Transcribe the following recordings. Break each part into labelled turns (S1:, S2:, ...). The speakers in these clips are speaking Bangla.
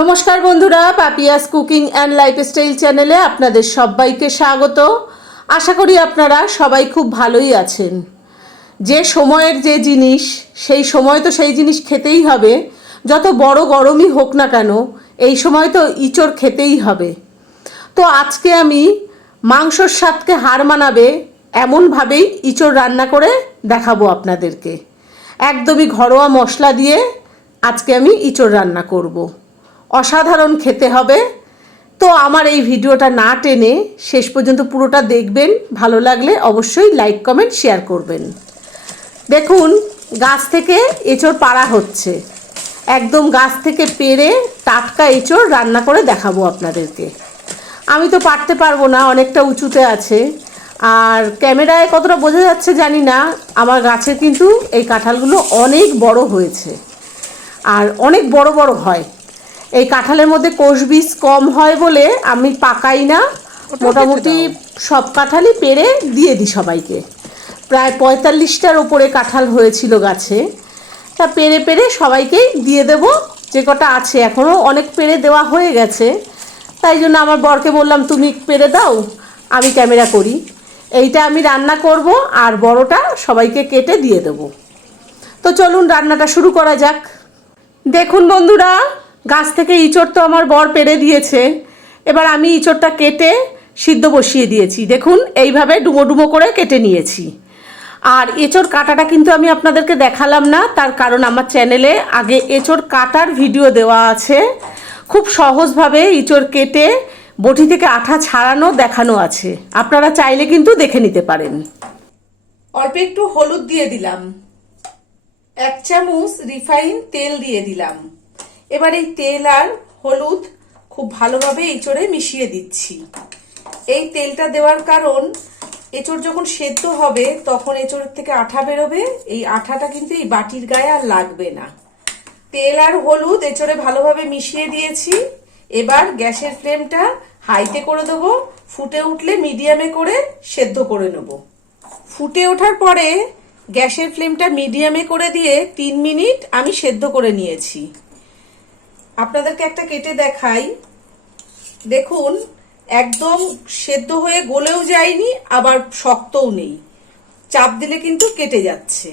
S1: নমস্কার বন্ধুরা, পাপিয়াস কুকিং অ্যান্ড লাইফস্টাইল চ্যানেলে আপনাদের সবাইকে স্বাগত। আশা করি আপনারা সবাই খুব ভালোই আছেন। যে সময়ের যে জিনিস, সেই সময় তো সেই জিনিস খেতেই হবে। যত বড় গরমই হোক না কেন, এই সময় তো ইঁচড় খেতেই হবে। তো আজকে আমি মাংসর স্বাদকে হার মানাবে, এমনভাবেই ইঁচড় রান্না করে দেখাবো আপনাদেরকে। একদমই ঘরোয়া মশলা দিয়ে আজকে আমি ইঁচড় রান্না করব। অসাধারণ খেতে হবে। তো আমার এই ভিডিওটা না টেনে শেষ পর্যন্ত পুরোটা দেখবেন, ভালো লাগলে অবশ্যই লাইক, কমেন্ট, শেয়ার করবেন। দেখুন, গাছ থেকে এঁচড় পাড়া হচ্ছে। একদম গাছ থেকে পেরে টাটকা এঁচড় রান্না করে দেখাবো আপনাদেরকে। আমি তো পারতে পারব না, অনেকটা উঁচুতে আছে। আর ক্যামেরায় কতটা বোঝা যাচ্ছে জানি না, আমার গাছে কিন্তু এই কাঁঠালগুলো অনেক বড় হয়েছে। আর অনেক বড় বড় হয়। এই কাঁঠালের মধ্যে কোষ বীজ কম হয় বলে আমি পাকাই না। মোটামুটি সব কাঁঠালই পেরে দিয়ে দিই সবাইকে। প্রায় পঁয়তাল্লিশটার ওপরে কাঁঠাল হয়েছিল গাছে। তা পেরে পেরে সবাইকেই দিয়ে দেব। যে কটা আছে এখনও অনেক পেরে দেওয়া হয়ে গেছে। তাই জন্য আমার বরকে বললাম তুমি পেরে দাও আমি ক্যামেরা করি। এইটা আমি রান্না করব আর বড়টা সবাইকে কেটে দিয়ে দেব। তো চলুন রান্নাটা শুরু করা যাক। দেখুন বন্ধুরা গাছ থেকে ইঁচড় তো আমার বর পেরে দিয়েছে। এবার আমি ইঁচড়টা কেটে সিদ্ধ বসিয়ে দিয়েছি। দেখুন, এইভাবে ডুমো ডুমো করে কেটে নিয়েছি। আর এঁচড় কাটাটা কিন্তু আমি আপনাদেরকে দেখালাম না, তার কারণ আমার চ্যানেলে আগে এঁচড় কাটার ভিডিও দেওয়া আছে। খুব সহজভাবে ইঁচড় কেটে বটি থেকে আঠা ছাড়ানো, দেখানো আছে। আপনারা চাইলে কিন্তু দেখে নিতে পারেন। অল্প একটু হলুদ দিয়ে দিলাম। এক চামচ রিফাইন তেল দিয়ে দিলাম। এবার এই তেল আর হলুদ খুব ভালোভাবে এঁচড়ে মিশিয়ে দিচ্ছি। এই তেলটা দেওয়ার কারণ, এঁচড় যখন সেদ্ধ হবে, তখন এঁচড়ের থেকে আঠা বেরোবে। এই আঠাটা কিন্তু এই বাটির গায়ে আর লাগবে না। তেল আর হলুদ এঁচড়ে ভালোভাবে মিশিয়ে দিয়েছি। এবার গ্যাসের ফ্লেমটা হাইতে করে দেবো। ফুটে উঠলে মিডিয়ামে করে সেদ্ধ করে নেব। ফুটে ওঠার পরে গ্যাসের ফ্লেমটা মিডিয়ামে করে দিয়ে তিন মিনিট আমি সেদ্ধ করে নিয়েছি। আপনাদেরকে একটা কেটে দেখাই। দেখুন, একদম সেদ্ধ হয়ে গলেও যায়নি, আবার শক্তও নেই। চাপ দিলে কিন্তু কেটে যাচ্ছে।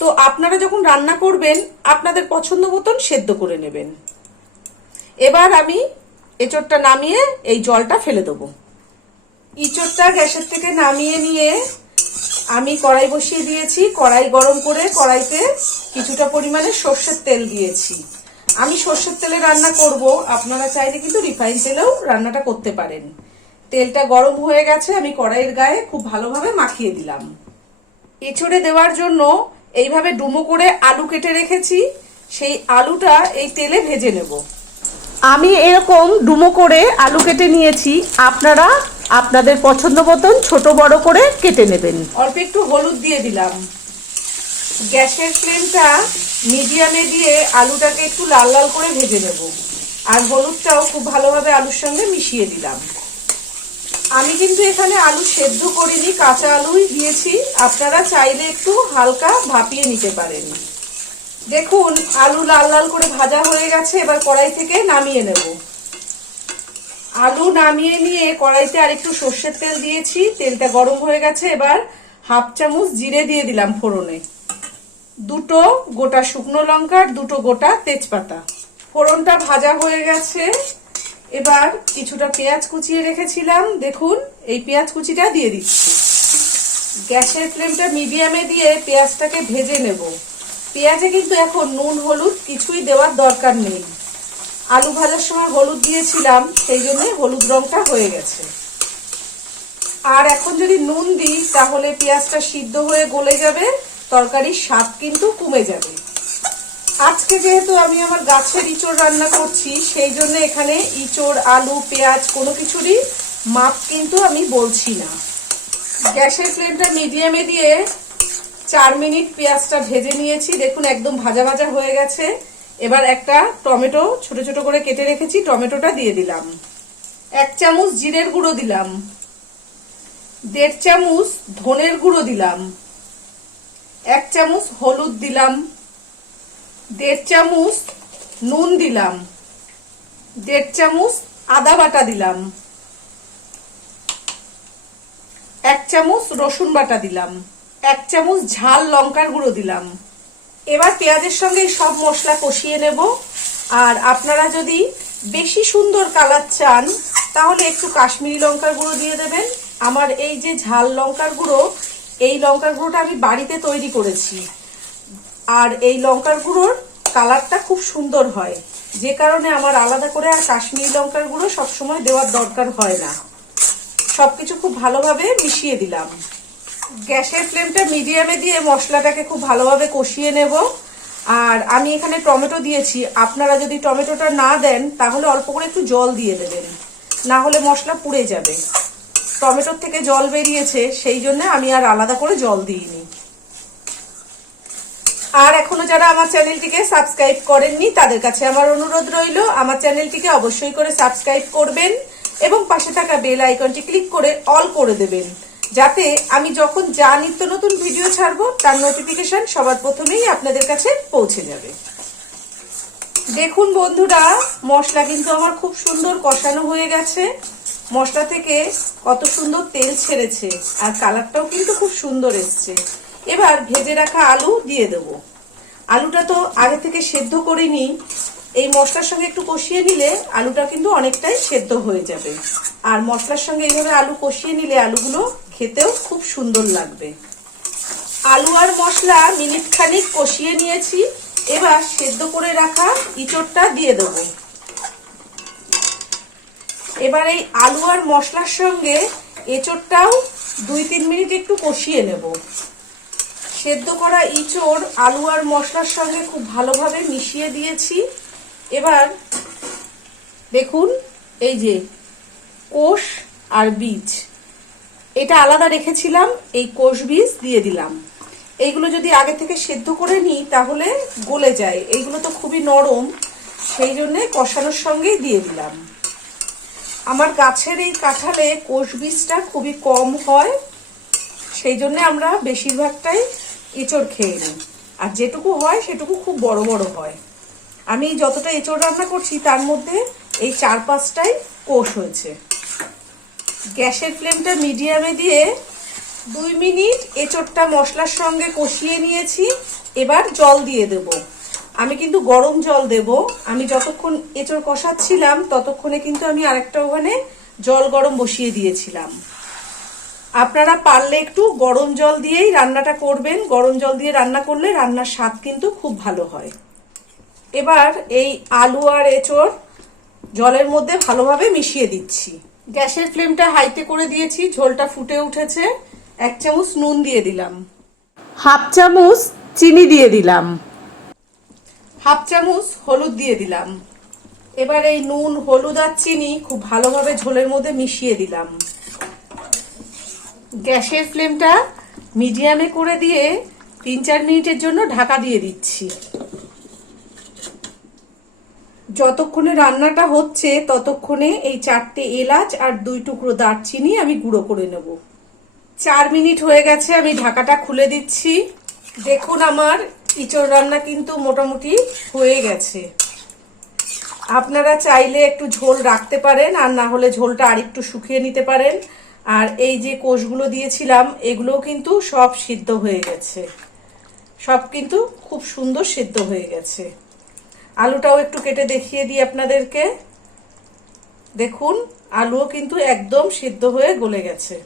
S1: তো আপনারা যখন রান্না করবেন, আপনাদের পছন্দ মতন সেদ্ধ করে নেবেন। এবার আমি এঁচড়টা নামিয়ে এই জলটা ফেলে দেবো। ইঁচড়টা গ্যাসের থেকে নামিয়ে নিয়ে আমি কড়াই বসিয়ে দিয়েছি। কড়াই গরম করে কড়াইতে কিছুটা পরিমাণে সর্ষের তেল দিয়েছি। আমি সর্ষের তেলে রান্না করব। আপনারা চাইলে কিন্তু রিফাইন তেলেও রান্নাটা করতে পারেন। তেলটা গরম হয়ে গেছে, আমি কড়াইয়ের গায়ে খুব ভালোভাবে মাখিয়ে দিলাম। এঁচড়ে দেওয়ার জন্য এইভাবে ডুমো করে আলু কেটে রেখেছি। সেই আলুটা এই তেলে ভেজে নেব। আমি এরকম ডুমো করে আলু কেটে নিয়েছি। আপনারা আপনাদের পছন্দ মতন ছোট বড় করে কেটে নেবেন। অল্প একটু হলুদ দিয়ে দিলাম। গ্যাসের ফ্লেমটা মিডিয়ামে দিয়ে আলুটাকে একটু লাল লাল করে ভেজে নেব। আর হলুদটাও খুব ভালোভাবে আলুর সঙ্গে মিশিয়ে দিলাম। আমি কিন্তু এখানে আলু সেদ্ধ করিনি, কাঁচা আলুই দিয়েছি। আপনারা চাইলে একটু হালকা ভাপিয়ে নিতে পারেন। দেখুন, আলু লাল লাল করে ভাজা হয়ে গেছে, এবার কড়াই থেকে নামিয়ে নেব। আলু নামিয়ে নিয়ে কড়াইতে আর একটু সর্ষের তেল দিয়েছি। তেলটা গরম হয়ে গেছে, এবার হাফ চামচ জিরে দিয়ে দিলাম ফোড়নে। দুটো গোটা শুকনো লঙ্কা আর দুটো গোটা তেজপাতা। ফোড়নটা ভাজা হয়ে গেছে। এবার কিছুটা পেঁয়াজ কুচিয়ে রেখেছিলাম। দেখুন, এই পেঁয়াজ কুচিটা দিয়ে দিচ্ছি। গ্যাসের ফ্লেমটা মিডিয়ামে দিয়ে পেঁয়াজটাকে ভেজে নেব। পেঁয়াজে কিন্তু এখন নুন, হলুদ কিছুই দেওয়ার দরকার নেই। আলু ভাজার সময় হলুদ দিয়েছিলাম, সেই জন্য হলুদ রংটা হয়ে গেছে। আর এখন যদি নুন দিই, তাহলে পেঁয়াজটা সিদ্ধ হয়ে গলে যাবে। তরকারির স্বাদ কিন্তু কমে যাবে। আজকে যেহেতু আমি আমার গাছের ইঁচড় রান্না করছি, সেই জন্য এখানে ইঁচড়, আলু, পেঁয়াজ কোনো কিছুরই মাপ কিন্তু আমি বলছি না। গ্যাসের ফ্লেমটা মিডিয়ামে দিয়ে চার মিনিট পেঁয়াজটা ভেজে নিয়েছি। দেখুন, একদম ভাজা ভাজা হয়ে গেছে। এবার একটা টমেটো ছোট ছোট করে কেটে রেখেছি, টমেটোটা দিয়ে দিলাম। এক চামচ জিরের গুঁড়ো দিলাম। দেড় চামচ ধনের গুঁড়ো দিলাম। এক চামচ হলুদ দিলাম, দেড় চামচ নুন দিলাম, দেড় চামচ আদা বাটা দিলাম, এক চামচ রসুন বাটা দিলাম, এক চামচ ঝাল লঙ্কার গুঁড়ো দিলাম। এবার পেঁয়াজের সঙ্গে সব মশলা কষিয়ে নেব। আর আপনারা যদি বেশি সুন্দর কালার চান, তাহলে একটু কাশ্মীরি লঙ্কার গুঁড়ো দিয়ে দেবেন। আমার এই যে ঝাল লঙ্কার গুঁড়ো এই লঙ্কার গুঁড়োটা আমি বাড়িতে তৈরি করেছি। আর এই লঙ্কার গুঁড়োর কালারটা খুব সুন্দর হয়। যে কারণে আমার আলাদা করে আর কাশ্মীরি লঙ্কার গুঁড়ো সবসময় দেওয়ার দরকার হয় না। সবকিছু খুব ভালোভাবে মিশিয়ে দিলাম। গ্যাসের ফ্লেমটা মিডিয়ামে দিয়ে মশলাটাকে খুব ভালোভাবে কষিয়ে নেব। আর আমি এখানে টমেটো দিয়েছি। আপনারা যদি টমেটোটা না দেন, তাহলে অল্প করে একটু জল দিয়ে দেবেন। না হলে মশলা পুড়ে যাবে। টমেটোর থেকে জল বেরিয়েছে, সেই জন্য আমি আর আলাদা করে জল দিইনি। আর এখনও যারা আমার চ্যানেলটিকে সাবস্ক্রাইব করেননি, তাদের কাছে আমার অনুরোধ রইল, আমার চ্যানেলটিকে অবশ্যই করে সাবস্ক্রাইব করবেন এবং পাশে থাকা বেল আইকনটি ক্লিক করে অল করে দেবেন, যাতে আমি যখন যা নিত্য নতুন ভিডিও ছাড়বো, তার নোটিফিকেশন সবার প্রথমেই আপনাদের কাছে পৌঁছে যাবে। দেখুন বন্ধুরা, মশলা কিন্তু আমার খুব সুন্দর কষানো হয়ে গেছে। মশলা থেকে কত সুন্দর তেল ছেড়েছে, আর কালারটাও কিন্তু খুব সুন্দর এসছে। এবার ভেজে রাখা আলু দিয়ে দেব। আলুটা তো আগে থেকে সেদ্ধ করিনি। এই মশলার সঙ্গে একটু কষিয়ে নিলে আলুটা কিন্তু অনেকটাই সেদ্ধ হয়ে যাবে। আর মশলার সঙ্গে এইভাবে আলু কষিয়ে নিলে আলুগুলো খেতেও খুব সুন্দর লাগবে। আলু আর মশলা মিনিট খানিক কষিয়ে নিয়েছি। এবার সেদ্ধ করে রাখা ইঁচড়টা দিয়ে দেব। এবার এই আলু আর মশলার সঙ্গে এঁচড়টাও দুই তিন মিনিট একটু কষিয়ে নেব। সেদ্ধ করা ইঁচড়, আলু আর মশলার সঙ্গে খুব ভালোভাবে মিশিয়ে দিয়েছি। এবার দেখুন এই যে কোষ আর বীজ। এটা আলাদা রেখেছিলাম, এই কোষ বীজ দিয়ে দিলাম। এইগুলো যদি আগে থেকে সেদ্ধ করে নিই, তাহলে গলে যায়। এইগুলো তো খুবই নরম, সেই জন্যে কষানোর সঙ্গেই দিয়ে দিলাম। আমার গাছের এই কাঁঠালে কোষ বীজটা খুবই কম হয়, সেই জন্য আমরা বেশিরভাগটাই এঁচড় খেয়ে নিই। আর যেটুকু হয়, সেটুকু খুব বড় বড় হয়। আমি যতটা এঁচড় রান্না করছি, তার মধ্যে এই চার পাঁচটাই কোষ হয়েছে। গ্যাসের ফ্লেমটা মিডিয়ামে দিয়ে দুই মিনিট এঁচড়টা মশলার সঙ্গে কষিয়ে নিয়েছি। এবার জল দিয়ে দেব। আমি কিন্তু গরম জল দেব। আমি যতক্ষণ এঁচড় কষাচ্ছিলাম, ততক্ষণে কিন্তু আমি আরেকটা ওখানে জল গরম বসিয়ে দিয়েছিলাম। আপনারা পারলে একটু গরম জল দিয়েই রান্নাটা করবেন। গরম জল দিয়ে রান্না করলে রান্নার স্বাদ কিন্তু খুব ভালো হয়। এবার এই আলু আর এঁচড় জলের মধ্যে ভালোভাবে মিশিয়ে দিচ্ছি। গ্যাসের ফ্লেমটা হাইতে করে দিয়েছি। ঝোলটা ফুটে উঠেছে। এক চামচ নুন দিয়ে দিলাম। হাফ চামচ চিনি দিয়ে দিলাম। হাফ চামচ হলুদ দিয়ে দিলাম। এবার এই নুন হলুদ আর চিনি খুব ভালোভাবে ঝোলের মধ্যে মিশিয়ে দিলাম। গ্যাসের ফ্লেমটা মিডিয়ামে করে দিয়ে তিন চার মিনিটের জন্য ঢাকা দিয়ে দিচ্ছি। যতক্ষণে রান্নাটা হচ্ছে ততক্ষণে এই চারটে এলাচ আর দুই টুকরো দারচিনি আমি গুঁড়ো করে নেব। চার মিনিট হয়ে গেছে, আমি ঢাকাটা খুলে দিচ্ছি। দেখুন আমার ইঁচড় রান্না কিন্তু মোটামুটি হয়ে গেছে। আপনারা চাইলে একটু ঝোল রাখতে পারেন, আর না হলে ঝোলটা আরেকটু শুকিয়ে নিতে পারেন। আর এই যে কোষগুলো দিয়েছিলাম, এগুলোও কিন্তু সব সিদ্ধ হয়ে গেছে। সব কিন্তু খুব সুন্দর সিদ্ধ হয়ে গেছে। আলুটাও একটু কেটে দেখিয়ে দিই আপনাদেরকে। দেখুন, আলুও কিন্তু একদম সিদ্ধ হয়ে গলে গেছে।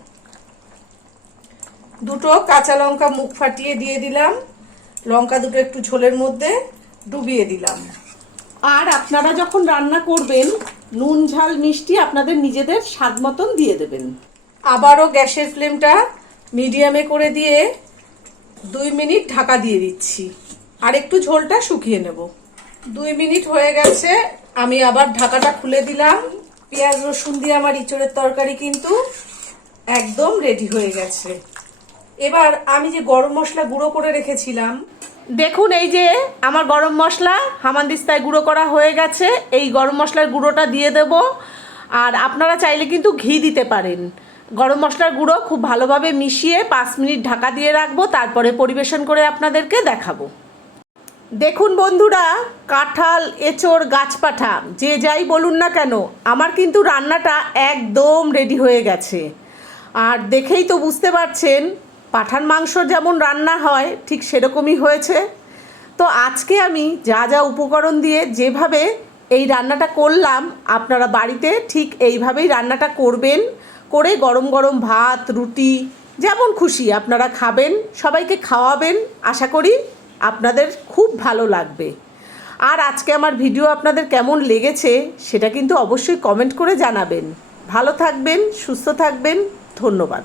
S1: দুটো কাঁচা লঙ্কা মুখ ফাটিয়ে দিয়ে দিলাম। লঙ্কা দুটো একটু ঝোলের মধ্যে ডুবিয়ে দিলাম। আর আপনারা যখন রান্না করবেন, নুন, ঝাল, মিষ্টি আপনাদের নিজেদের স্বাদ মতন দিয়ে দেবেন। আবারও গ্যাসের ফ্লেমটা মিডিয়ামে করে দিয়ে দুই মিনিট ঢাকা দিয়ে দিচ্ছি। আর একটু ঝোলটা শুকিয়ে নেব। দুই মিনিট হয়ে গেছে, আমি আবার ঢাকাটা খুলে দিলাম। পেঁয়াজ, রসুন দিয়ে আমার ইঁচড়ের তরকারি কিন্তু একদম রেডি হয়ে গেছে। এবার আমি যে গরম মশলা গুঁড়ো করে রেখেছিলাম, দেখুন এই যে আমার গরম মশলা হামানদিস্তায় গুঁড়ো করা হয়ে গেছে, এই গরম মশলার গুঁড়োটা দিয়ে দেব। আর আপনারা চাইলে কিন্তু ঘি দিতে পারেন। গরম মশলার গুঁড়ো খুব ভালোভাবে মিশিয়ে পাঁচ মিনিট ঢাকা দিয়ে রাখব, তারপরে পরিবেশন করে আপনাদেরকে দেখাবো। দেখুন বন্ধুরা, কাঁঠাল, এঁচোড়, গাছপাঠা, যে যাই বলুন না কেন, আমার কিন্তু রান্নাটা একদম রেডি হয়ে গেছে। আর দেখেই তো বুঝতে পারছেন পাঠান মাংস যেমন রান্না হয়, ঠিক সেরকমই হয়েছে। তো আজকে আমি যা যা উপকরণ দিয়ে যেভাবে এই রান্নাটা করলাম, আপনারা বাড়িতে ঠিক এইভাবেই রান্নাটা করবেন। করে গরম গরম ভাত, রুটি, যেমন খুশি আপনারা খাবেন, সবাইকে খাওয়াবেন। আশা করি আপনাদের খুব ভালো লাগবে। আর আজকে আমার ভিডিও আপনাদের কেমন লেগেছে, সেটা কিন্তু অবশ্যই কমেন্ট করে জানাবেন। ভালো থাকবেন, সুস্থ থাকবেন, ধন্যবাদ।